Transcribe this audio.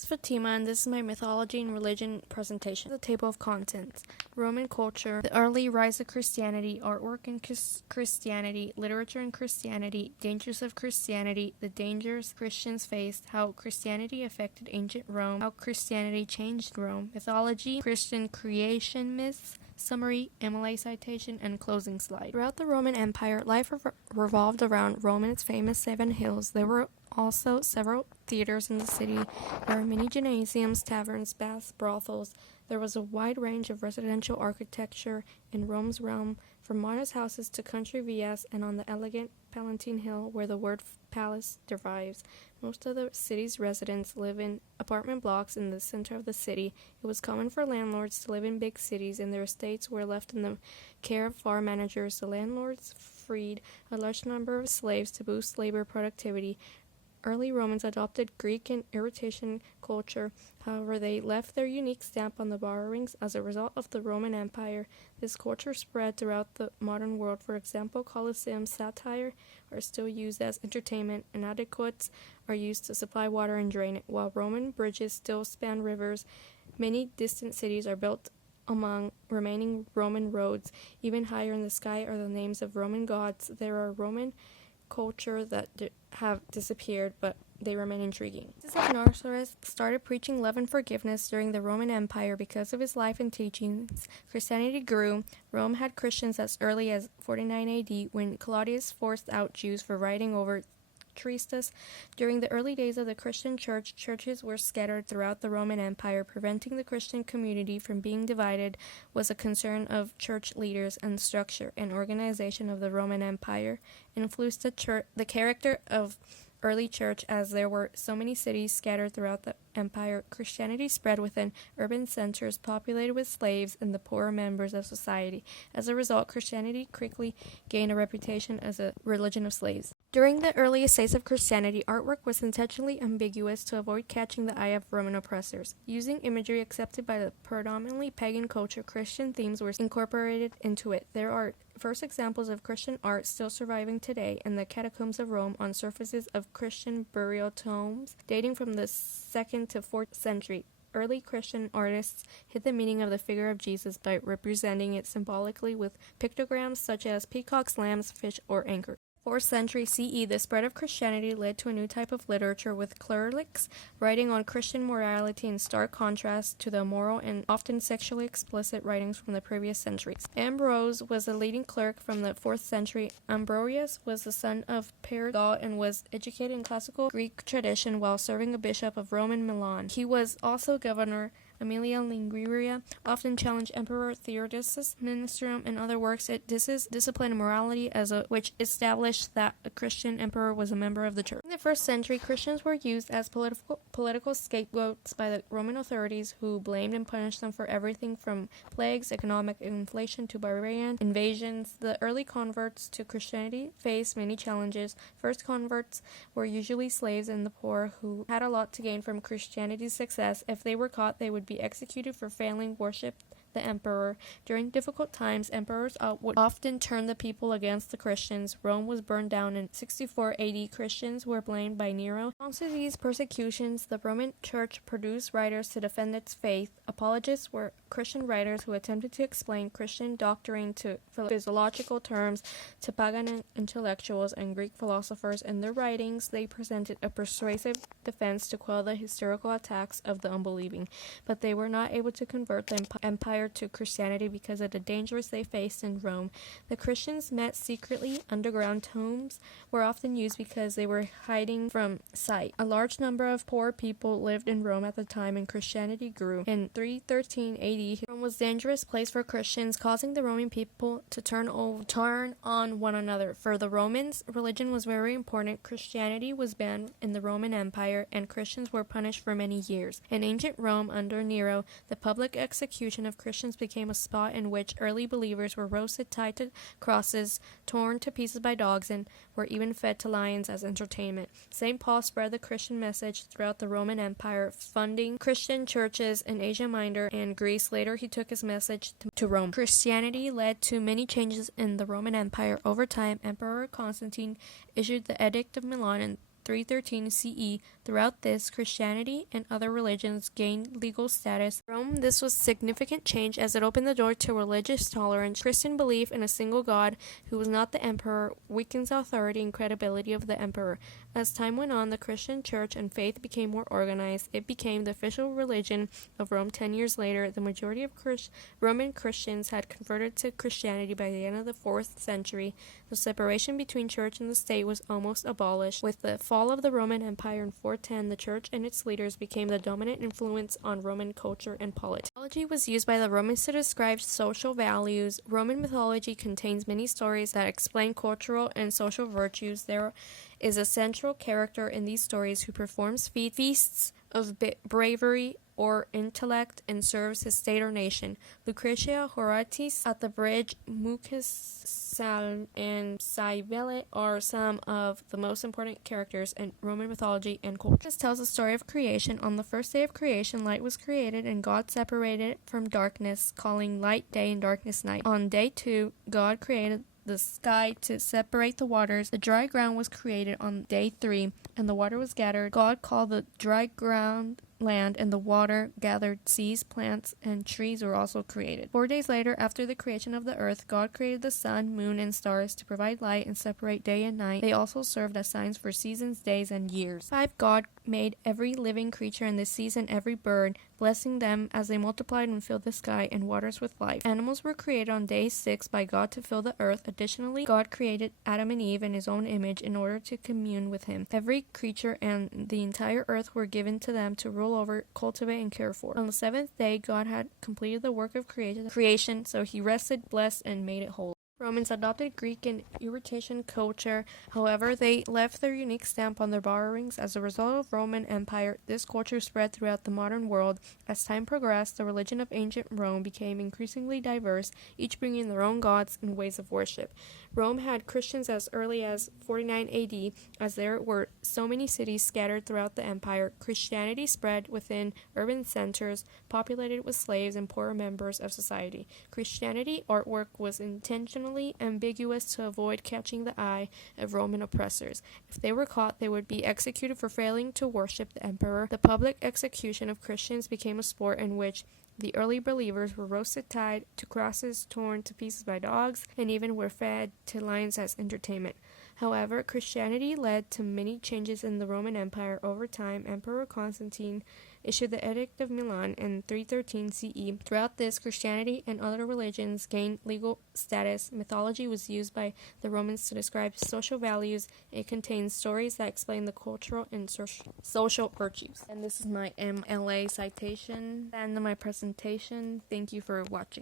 This is Fatima, and this is my mythology and religion presentation. The table of contents: Roman culture, the early rise of Christianity, artwork in Christianity, literature in Christianity, dangers of Christianity, the dangers Christians faced, how Christianity affected ancient Rome, how Christianity changed Rome, mythology, Christian creation myths, summary, MLA citation, and closing slide. Throughout the Roman Empire, life revolved around Rome and its famous 7 hills. There were also several theaters in the city. There were many gymnasiums, taverns, baths, brothels. There was a wide range of residential architecture in Rome's realm, from modest houses to country villas, and on the elegant Palatine Hill, where the word palace derives. Most of the city's residents live in apartment blocks in the center of the city. It was common for landlords to live in big cities, and their estates were left in the care of farm managers. The landlords freed a large number of slaves to boost labor productivity. Early Romans adopted Greek and Etruscan culture. However, they left their unique stamp on the borrowings. As a result of the Roman Empire, this culture spread throughout the modern world. For example, Colosseum satire are still used as entertainment, and aqueducts are used to supply water and drain it. While Roman bridges still span rivers, many distant cities are built among remaining Roman roads. Even higher in the sky are the names of Roman gods. There are Roman culture that have disappeared, but they remain intriguing. Jesus of Nazareth started preaching love and forgiveness during the Roman Empire. Because of his life and teachings, Christianity grew. Rome had Christians as early as 49 AD, when Claudius forced out Jews for riding over Tristus. During the early days of the Christian church, churches were scattered throughout the Roman Empire. Preventing the Christian community from being divided was a concern of church leaders, and structure and organization of the Roman Empire influenced the character of early church. As there were so many cities scattered throughout the empire, Christianity spread within urban centers populated with slaves and the poorer members of society. As a result, Christianity quickly gained a reputation as a religion of slaves. During the earliest days of Christianity, artwork was intentionally ambiguous to avoid catching the eye of Roman oppressors. Using imagery accepted by the predominantly pagan culture, Christian themes were incorporated into it. There are first examples of Christian art still surviving today in the catacombs of Rome on surfaces of Christian burial tombs dating from the 2nd to 4th century. Early Christian artists hid the meaning of the figure of Jesus by representing it symbolically with pictograms such as peacocks, lambs, fish, or anchors. 4th century CE, the spread of Christianity led to a new type of literature, with clerics writing on Christian morality in stark contrast to the immoral and often sexually explicit writings from the previous centuries. Ambrose was a leading cleric from the 4th century. Ambrosius was the son of Perigall and was educated in classical Greek tradition while serving a bishop of Rome and Milan. He was also governor. Aemilia Liguria often challenged Emperor Theodosius' ministerium and other works. This is discipline and morality which established that a Christian emperor was a member of the church. In the 1st century, Christians were used as political scapegoats by the Roman authorities, who blamed and punished them for everything from plagues, economic inflation, to barbarian invasions. The early converts to Christianity faced many challenges. First converts were usually slaves and the poor, who had a lot to gain from Christianity's success. If they were caught, they would be executed for failing worship the emperor. During difficult times, emperors would often turn the people against the Christians. Rome was burned down in 64 AD. Christians were blamed by Nero. In response to these persecutions, the Roman Church produced writers to defend its faith. Apologists were Christian writers who attempted to explain Christian doctrine to physiological terms to pagan intellectuals and Greek philosophers. In their writings, they presented a persuasive defense to quell the hysterical attacks of the unbelieving, but they were not able to convert the empire to Christianity because of the dangers they faced in Rome. The Christians met secretly. Underground tombs were often used because they were hiding from sight. A large number of poor people lived in Rome at the time, and Christianity grew. In 313 AD, Rome was a dangerous place for Christians, causing the Roman people to turn on one another. For the Romans, religion was very important. Christianity was banned in the Roman Empire, and Christians were punished for many years. In ancient Rome, under Nero, the public execution of Christians became a spot in which early believers were roasted, tied to crosses, torn to pieces by dogs, and were even fed to lions as entertainment. St. Paul spread the Christian message throughout the Roman Empire, funding Christian churches in Asia Minor and Greece. Later, he took his message to Rome. Christianity led to many changes in the Roman Empire. Over time, Emperor Constantine issued the Edict of Milan in 313 CE. The Throughout this, Christianity and other religions gained legal status. Rome, this was a significant change as it opened the door to religious tolerance. Christian belief in a single God, who was not the emperor, weakens the authority and credibility of the emperor. As time went on, the Christian church and faith became more organized. It became the official religion of Rome 10 years later. The majority of Roman Christians had converted to Christianity by the end of the 4th century. The separation between church and the state was almost abolished. With the fall of the Roman Empire in 410, the church and its leaders became the dominant influence on Roman culture and politics. Mythology was used by the Romans to describe social values. Roman mythology contains many stories that explain cultural and social virtues. There is a central character in these stories who performs feats of bravery or intellect and serves his state or nation. Lucretia, Horatis at the bridge, Mucus, Salm, and Cybele are some of the most important characters in Roman mythology and culture. This tells the story of creation. On the first day of creation, light was created, and God separated it from darkness, calling light day and darkness night. On day 2, God created the sky to separate the waters. The dry ground was created on day 3, and the water was gathered. God called the dry ground land, and the water gathered seas, plants, and trees were also created. 4 days later, after the creation of the earth, God created the sun, moon, and stars to provide light and separate day and night. They also served as signs for seasons, days, and years. 5. God made every living creature in this season, every bird, blessing them as they multiplied and filled the sky and waters with life. Animals were created on day 6 by God to fill the earth. Additionally, God created Adam and Eve in his own image in order to commune with him. Every creature and the entire earth were given to them to rule over, cultivate, and care for. On the 7th day, God had completed the work of creation, so he rested, blessed, and made it whole. Romans adopted Greek and Eurasian culture. However, they left their unique stamp on their borrowings. As a result of Roman Empire, this culture spread throughout the modern world. As time progressed, the religion of ancient Rome became increasingly diverse, each bringing their own gods and ways of worship. Rome had Christians as early as 49 AD, as there were so many cities scattered throughout the empire. Christianity spread within urban centers, populated with slaves and poorer members of society. Christianity artwork was intentionally ambiguous to avoid catching the eye of Roman oppressors. If they were caught, they would be executed for failing to worship the emperor. The public execution of Christians became a sport in which the early believers were roasted, tied to crosses, torn to pieces by dogs, and even were fed to lions as entertainment. However, Christianity led to many changes in the Roman Empire. Over time, Emperor Constantine issued the Edict of Milan in 313 CE. Throughout this, Christianity and other religions gained legal status. Mythology was used by the Romans to describe social values. It contains stories that explain the cultural and social virtues. And this is my MLA citation. End of my presentation. Thank you for watching.